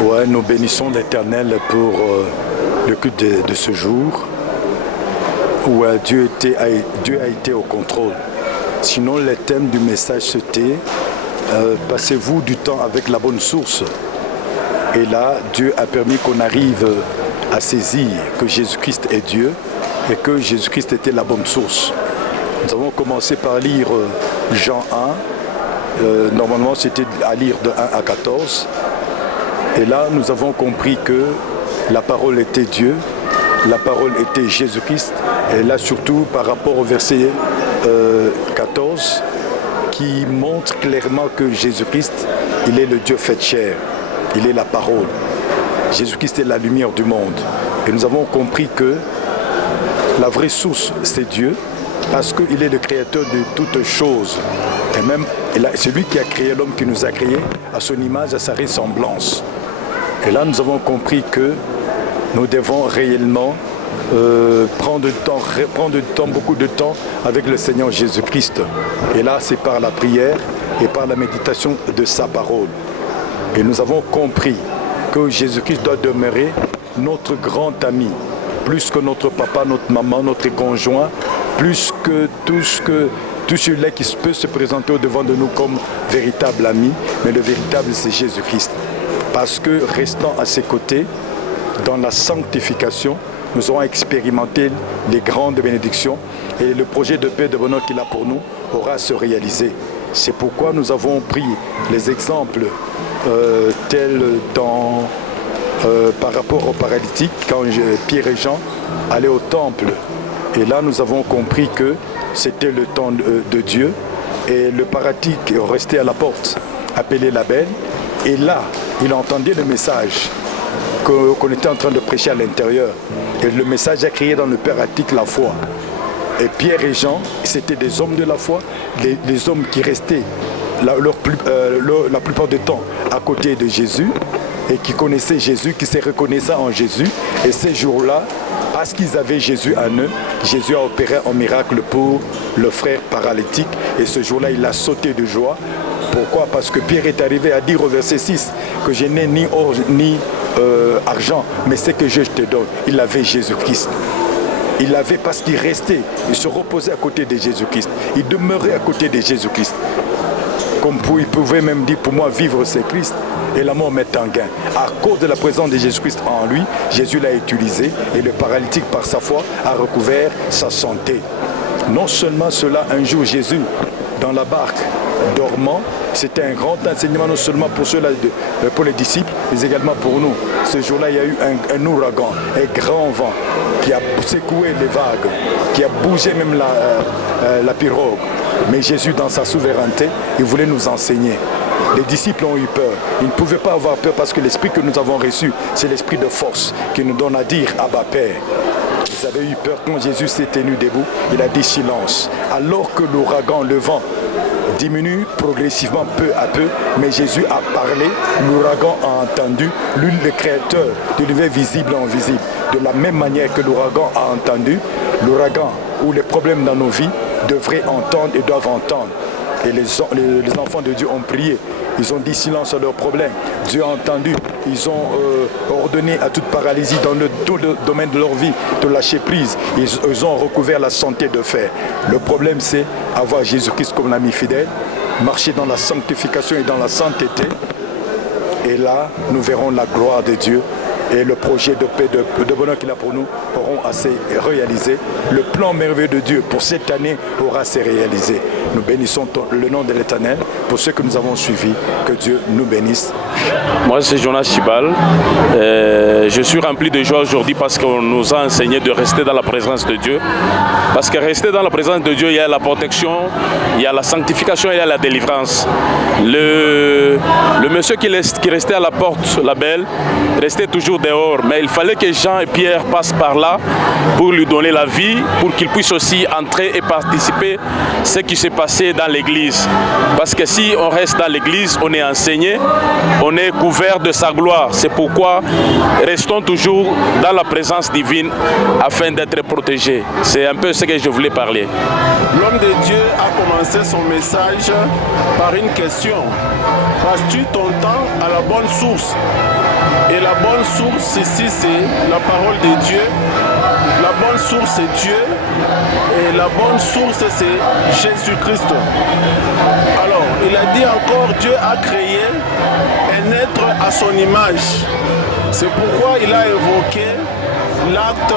Ouais, nous bénissons l'Éternel pour le culte de ce jour où Dieu a été au contrôle. Sinon, le thème du message c'était passez-vous du temps avec la bonne source. Et là, Dieu a permis qu'on arrive à saisir que Jésus-Christ est Dieu et que Jésus-Christ était la bonne source. Nous avons commencé par lire Jean 1. Normalement, c'était à lire de 1 à 14. Et là, nous avons compris que la parole était Dieu, la parole était Jésus-Christ. Et là, surtout par rapport au verset 14, qui montre clairement que Jésus-Christ, il est le Dieu fait chair, il est la parole. Jésus-Christ est la lumière du monde. Et nous avons compris que la vraie source, c'est Dieu, parce qu'il est le créateur de toutes choses. Et même, c'est lui qui a créé l'homme, qui nous a créés à son image, à sa ressemblance. Et là, nous avons compris que nous devons réellement prendre du temps, beaucoup de temps avec le Seigneur Jésus-Christ. Et là, c'est par la prière et par la méditation de sa parole. Et nous avons compris que Jésus-Christ doit demeurer notre grand ami, plus que notre papa, notre maman, notre conjoint, plus que tout celui qui peut se présenter au-devant de nous comme véritable ami. Mais le véritable, c'est Jésus-Christ. Parce que restant à ses côtés, dans la sanctification, nous aurons expérimenté les grandes bénédictions et le projet de paix et de bonheur qu'il a pour nous aura à se réaliser. C'est pourquoi nous avons pris les exemples tels par rapport aux paralytiques, quand Pierre et Jean allaient au temple. Et là, nous avons compris que c'était le temps de Dieu et le paralytique restait à la porte, appelé la belle. Et là, il entendait le message qu'on était en train de prêcher à l'intérieur. Et le message a créé dans le paralytique la foi. Et Pierre et Jean, c'était des hommes de la foi, des hommes qui restaient la plupart du temps à côté de Jésus et qui connaissaient Jésus, qui se reconnaissaient en Jésus. Et ces jours-là, parce qu'ils avaient Jésus en eux, Jésus a opéré un miracle pour le frère paralytique. Et ce jour-là, il a sauté de joie. Pourquoi? Parce que Pierre est arrivé à dire au verset 6 que je n'ai ni or ni argent, mais ce que je te donne. Il avait Jésus-Christ. Il l'avait parce qu'il restait, il se reposait à côté de Jésus-Christ. Il demeurait à côté de Jésus-Christ. Comme il pouvait même dire, pour moi, vivre c'est Christ et la mort m'est un gain. À cause de la présence de Jésus-Christ en lui, Jésus l'a utilisé et le paralytique, par sa foi, a recouvert sa santé. Non seulement cela, un jour Jésus, dans la barque, dormant, c'était un grand enseignement non seulement pour ceux-là, pour les disciples, mais également pour nous. Ce jour-là, il y a eu un ouragan, un grand vent qui a secoué les vagues, qui a bougé même la pirogue. Mais Jésus, dans sa souveraineté, il voulait nous enseigner. Les disciples ont eu peur. Ils ne pouvaient pas avoir peur parce que l'esprit que nous avons reçu, c'est l'esprit de force qui nous donne à dire « Abba Père ». Ils avaient eu peur quand Jésus s'est tenu debout. Il a dit silence. Alors que l'ouragan, le vent, diminue progressivement peu à peu, mais Jésus a parlé, l'ouragan a entendu, lui le créateur de l'univers visible et invisible. De la même manière que l'ouragan a entendu, l'ouragan ou les problèmes dans nos vies devraient entendre et doivent entendre. Et les enfants de Dieu ont prié. Ils ont dit silence à leurs problèmes. Dieu a entendu. Ils ont ordonné à toute paralysie dans tout le domaine de leur vie de lâcher prise. Ils ont recouvert la santé de fer. Le problème, c'est avoir Jésus-Christ comme l'ami fidèle, marcher dans la sanctification et dans la sainteté. Et là, nous verrons la gloire de Dieu. Et le projet de paix, de bonheur qu'il a pour nous auront à se réaliser. Le plan merveilleux de Dieu pour cette année aura à se réaliser. Nous bénissons le nom de l'Éternel pour ceux que nous avons suivis. Que Dieu nous bénisse. Moi, c'est Jonas Chibal. Je suis rempli de joie aujourd'hui parce qu'on nous a enseigné de rester dans la présence de Dieu. Parce que rester dans la présence de Dieu, il y a la protection, il y a la sanctification, il y a la délivrance. Le monsieur qui restait à la porte, la belle, restait toujours toujours dehors. Mais il fallait que Jean et Pierre passent par là pour lui donner la vie, pour qu'il puisse aussi entrer et participer à ce qui s'est passé dans l'église. Parce que si on reste dans l'église, on est enseigné, on est couvert de sa gloire. C'est pourquoi restons toujours dans la présence divine afin d'être protégés. C'est un peu ce que je voulais parler. L'homme de Dieu a commencé son message par une question. Passes-tu ton temps à la bonne source? Et la bonne source ici, c'est la parole de Dieu. La bonne source, c'est Dieu. Et la bonne source, c'est Jésus-Christ. Alors, il a dit encore, Dieu a créé un être à son image. C'est pourquoi il a évoqué l'acte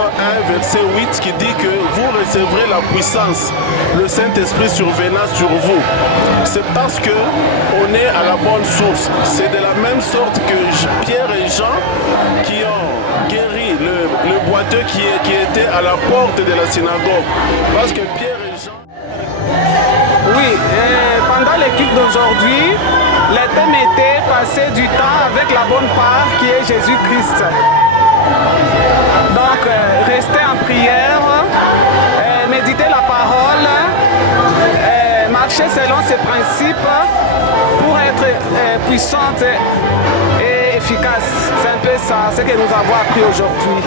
1, verset 8, qui dit que vous recevrez la puissance, le Saint-Esprit survenant sur vous. C'est parce qu'on est à la bonne source. C'est de la même sorte que Pierre et Jean qui ont guéri le boiteux qui était à la porte de la synagogue. Parce que Pierre et Jean... Oui, pendant l'équipe d'aujourd'hui, le thème était passer du temps avec la bonne part qui est Jésus-Christ. Donc, rester en prière, méditer la parole, marcher selon ses principes pour être puissante et efficace. C'est un peu ça, ce que nous avons appris aujourd'hui.